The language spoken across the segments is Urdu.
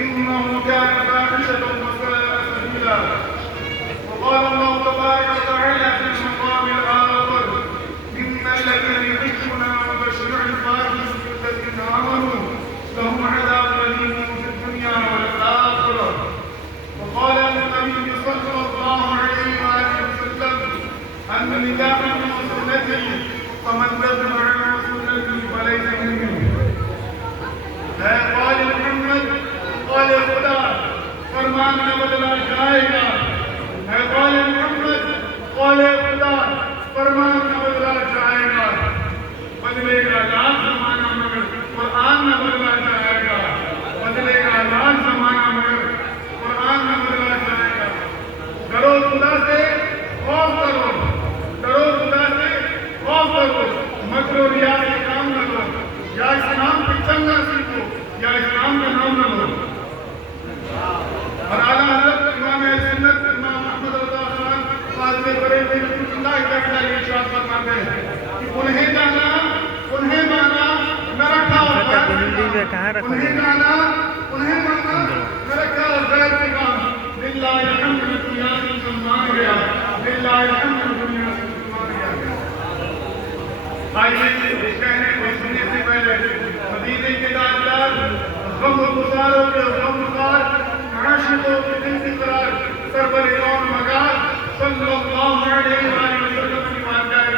إنه كان فاحشة وساء سبيلا. وقال الله تبارك وتعالى في المقام الآخر: إن الذين يحبون وبشر الفاحشة الذين آمنوا لهم عذاب أليم في الدنيا والآخرة. وقال النبي صلى الله عليه وآله وسلم: النكاح من سنتي فمن رغب عن سنتي فليس مني. قال محمد قال خدا فرمان نہ بدلا جائے گا. قال محمد قال خدا فرمان نہ بدلا جائے گا. بدلے گا لاکھ زمانہ مگر قرآن نہ بدلا جائے گا. بدلے گا لاکھ زمانہ مگر قرآن نہ بدلا جائے گا. ڈرو خدا سے خوف کرو. ڈرو خدا سے خوف کرو. مکر و ریا کے کام نہ لو. یا اسلام کی چنگا سیکھو یا اسلام کا نام نہ لو. اور اعلیٰ حضرت امام سنت امام احمد رضا خان فاضل بریلوی رحمۃ اللہ تعالیٰ علیہ ارشاد فرماتے ہیں کہ انہیں جانا انہیں مانا نہ رکھا اور انہیں جانا انہیں مانا نہ رکھا اور غیر کے کام. للہ الحمد دنیا سے مسلمان گیا. للہ الحمد دنیا سے مسلمان گیا. آئیے کہنے کو سننے سے پہلے مدینے کے تاجدار غم و گزاروں کے غم گزار عاشقوں کے دل کی قرار سرور کون مگار صلی اللہ علیہ وآلہ وسلم کی بات جائے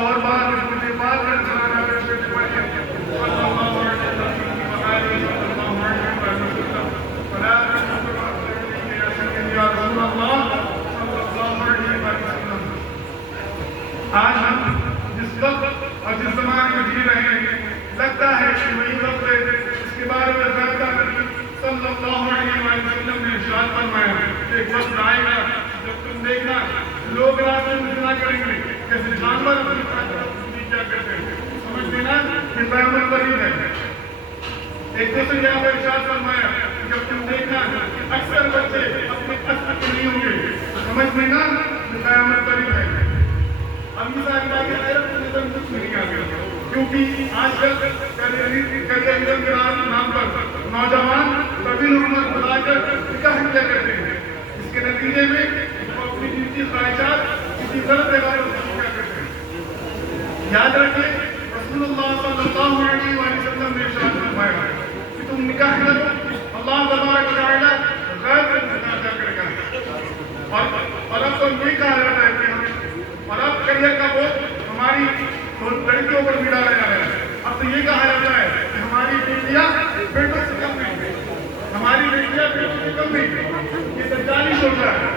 اور بعد میں مجھے بات کر سنانا ہے صلی اللہ علیہ وسلم. فلا تشركوا يا سيدي يا رسول اللہ صلی اللہ علیہ وسلم. آج ہم جس وقت اور جس زمانے میں جی رہے ہیں لگتا ہے کہ وہی وقت ہے اس کے بارے میں زیادہ صلی اللہ علیہ وسلم نے ارشاد فرمایا کہ ایک وقت آئے گا جب تم دیکھنا لوگ راستے میں گناہ کریں گے جیسے جانور اپنی زندگی کیا کرتے ہیں. سمجھ لینا کہ قیامت قریب ہے. ایک دوسرے جگہ پر ارشاد فرمایا کہ جب تم دیکھنا اکثر بچے اپنے اصل کے نہیں ہوں گے سمجھ لینا کہ قیامت قریب ہے. اب یہ ساری باتیں حیرت کی نظر کچھ نہیں آ گئی کیونکہ آج کل کریئر کے نام پر نوجوان طویل عمر بلا کر نکاح کیا کرتے ہیں. اس کے نتیجے میں وہ اپنی جنسی خواہشات کسی غلط جگہ پر کیا کرتے ہیں. یاد رکھیں رسول اللہ صلی اللہ علیہ وسلم نے ارشاد فرمایا کہ تم نکاح کرو اللہ تبارک و تعالیٰ غیر کا انتظار کرے گا. اور اب تو یہ کہا جاتا ہے کہ ہمیں اور اب کریئر کا بوجھ ہماری لڑکیوں پر بھی ڈالا جا رہا ہے. اب تو یہ کہا جاتا ہے کہ ہماری بیٹیاں بیٹوں سے کم نہیں, ہماری بیٹیاں بیٹوں سے کم نہیں. یہ دجالی سوچا ہے,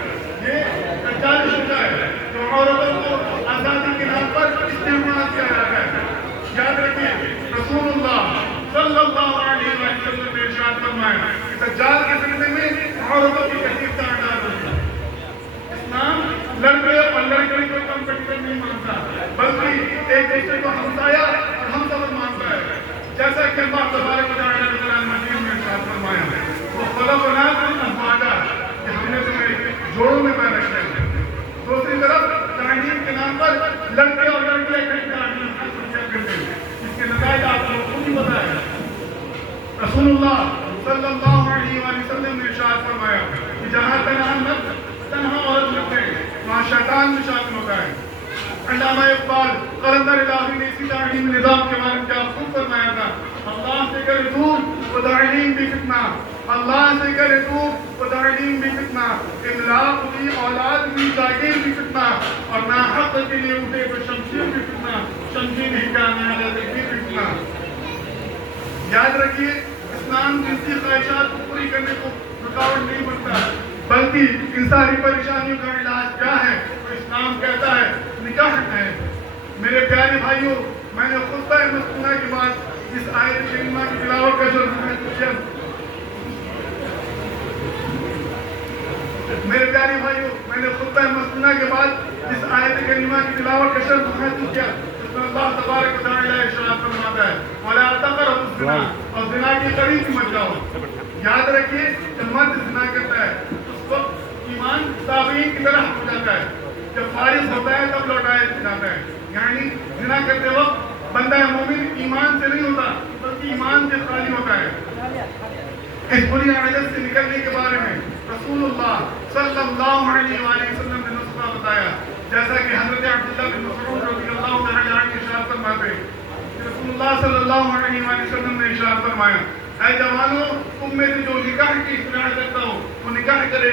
یہ دجالی سوچا ہے جو عورتوں کو آزادی کے نام پر استعمال کیا جاتا ہے. یاد رکھیے رسول اللہ صلی اللہ علیہ وسلم نے ارشاد فرمایا کہ دجال کے سلسلے میں عورتوں کی کثیر تعداد ہوگی. اسلام لڑکے اور لڑکی کو کمپٹیشن نہیں مانتا بلکہ ایک دوسرے کو ہمسایا اور ہم سب مانتا ہے. جیسا کہ اللہ تبارک و تعالیٰ نے قرآن مجید میں ارشاد فرمایا وہ خلقناکم ازواجا کہ ہم نے تمہیں جوڑوں میں پیدا کیا ہے. دوسری طرف تعلیم کے نام پر لڑکے اور لڑکیاں کئی تعلیم حاصل کیا کرتے ہیں. اس کے نتائج آپ لوگوں کو بھی پتہ ہے. رسول اللہ صلی اللہ علیہ وسلم نے ارشاد فرمایا کہ جہاں تنہا عورت رکھتے ہیں وہاں شیطان بھی شامل ہوتا ہے. علامہ اقبال قلندر الہی نے اسی تعلیم نظام کے بارے میں کیا خوب فرمایا تھا. اللہ سے کرے دور و تعلیم بھی فتنہ, اللہ سے کرے دور و تعلیم بھی فتنہ, املاق بھی اولاد بھی جاگیر بھی فتنہ, اور ناحق کے لیے اٹھے تو شمشیر بھی فتنہ, شمشیر ہی کامیاب بھی فتنہ. یاد رکھیے اسلام جنسی خواہشات کو پوری کرنے کو رکاوٹ نہیں بنتا بلکہ ان ساری پریشانیوں کا علاج کیا ہے تو اسلام کہتا ہے نکاح ہے. میرے پیارے بھائیوں, میں نے خطبہ مسکونہ کے بعد اس آیت کریمہ کی تلاوت کا جو میرے پیارے بھائیوں میں نے خطبہ مسکونہ کے بعد اس آیت کریمہ کی تلاوت کا شرط محسوس کیا. اس میں اللہ تبارک و تعالیٰ ارشاد فرماتا ہے وَلَا تَقْرَبُوا الزِّنَا, اور زنا کے قریب مت جاؤ. یاد رکھیے جب مرد زنا کرتا ہے اس وقت ایمان تابعین کی طرح ہو جاتا ہے, جب فارغ ہوتا ہے تب لوٹایا جاتا ہے. یعنی زنا کرتے وقت بندہ مومن ایمان سے نہیں ہوتا بلکہ ایمان سے خالی ہوتا ہے. اس بری عادت سے نکلنے کے بارے میں رسول اللہ صلی اللہ علیہ وآلہ وسلم نے نسخہ بتایا، جیسا کہ حضرت عبداللہ بن مسعود رضی اللہ تعالی عنہ ارشاد فرماتے ہیں کہ رسول اللہ صلی اللہ علیہ وآلہ وسلم نے ارشاد فرمایا، اے جوانوں، تم میں سے جو نکاح کی اصطلاح کرتا ہو وہ نکاح کرے،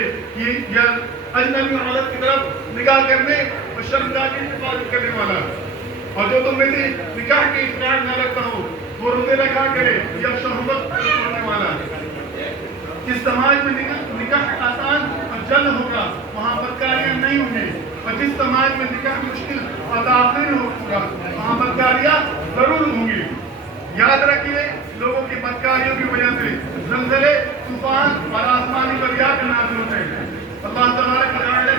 یا اجنبی عورت کی طرف نگاہ کرنے اور شرمگاہ کی حفاظت کرنے والا، اور جو تم میں سے نکاح کی اصطلاح نہ رکھتا ہو وہ روزے رکھا کرے یا شہوت کرنے والا۔ جس سماج میں نکاح آسان اور جلد ہوگا وہاں بدکاریاں نہیں ہوں گی، اور جس سماج میں نکاح مشکل اور تاخیر ہوگا وہاں بدکاریاں ضرور ہوں گی۔ یاد رکھیے، لوگوں کی بدکاریوں کی وجہ سے زلزلے، طوفان اور آسمانی دریات نازل ہوتے ہیں۔ اللہ تبارک و تعالی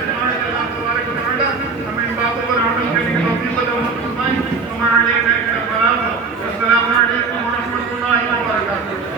ہمیں ان باتوں پر عمل کرنے کی توفیق عطا فرمائے۔ السلام علیکم ورحمۃ اللہ وبرکاتہ۔